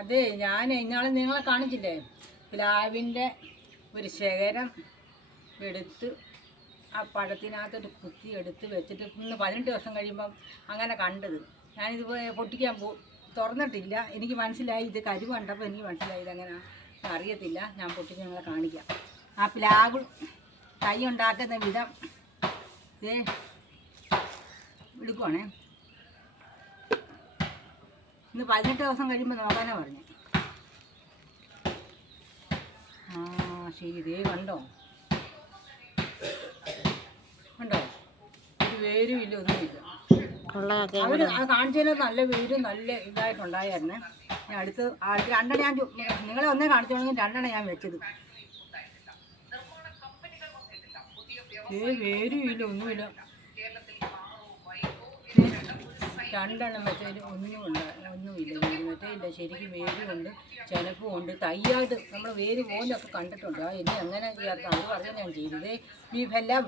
അതെ, ഞാൻ ഇന്നാളെ നിങ്ങളെ കാണിച്ചില്ലേ, പ്ലാവിൻ്റെ ഒരു ശേഖരം എടുത്ത് ആ പഴത്തിനകത്തോട്ട് കുത്തി എടുത്ത് വെച്ചിട്ട് ഇന്ന് 18 ദിവസം കഴിയുമ്പം അങ്ങനെ കണ്ടത്. ഞാനിത് പൊട്ടിക്കാൻ തുറന്നിട്ടില്ല. എനിക്ക് മനസ്സിലായി, ഇത് കരുവ് കണ്ടപ്പോൾ എനിക്ക് മനസ്സിലായി ഇതെങ്ങനെ അറിയത്തില്ല. ഞാൻ പൊട്ടിച്ച് നിങ്ങളെ കാണിക്കാം. ആ പ്ലാവ് തൈ ഉണ്ടാക്കുന്ന വിധം ഇത് എടുക്കുവാണേ. ഇന്ന് 18 ദിവസം കഴിയുമ്പോൾ നോക്കാനാ പറഞ്ഞു. ആ ശരി, ഇതേ കണ്ടോ കണ്ടോ, ഒരു വേരും ഇല്ല, ഒന്നുമില്ല. അവർ അത് കാണിച്ചതിന് നല്ല വേരും നല്ല ഇതായിട്ടുണ്ടായിരുന്നേ. ഞാൻ അടുത്ത് രണ്ടെണ്ണം ഞാൻ നിങ്ങളെ ഒന്നേ കാണിച്ചോണെങ്കിൽ രണ്ടെണ്ണം ഞാൻ വെച്ചത്. വേരും ഇല്ല, ഒന്നുമില്ല. രണ്ടെണ്ണം വെച്ചതിൽ ഒന്നുമില്ല. മറ്റേ ഇല്ല, ശരിക്കും വേരുമുണ്ട്, ചിലപ്പുണ്ട്. തയ്യായിട്ട് നമ്മൾ വേര് പോകുന്നൊക്കെ കണ്ടിട്ടുണ്ട്. ഇനി എങ്ങനെ ചേർക്കാം, അത് പറഞ്ഞ് ഞാൻ ചെയ്തത്. ബീഫെല്ലാം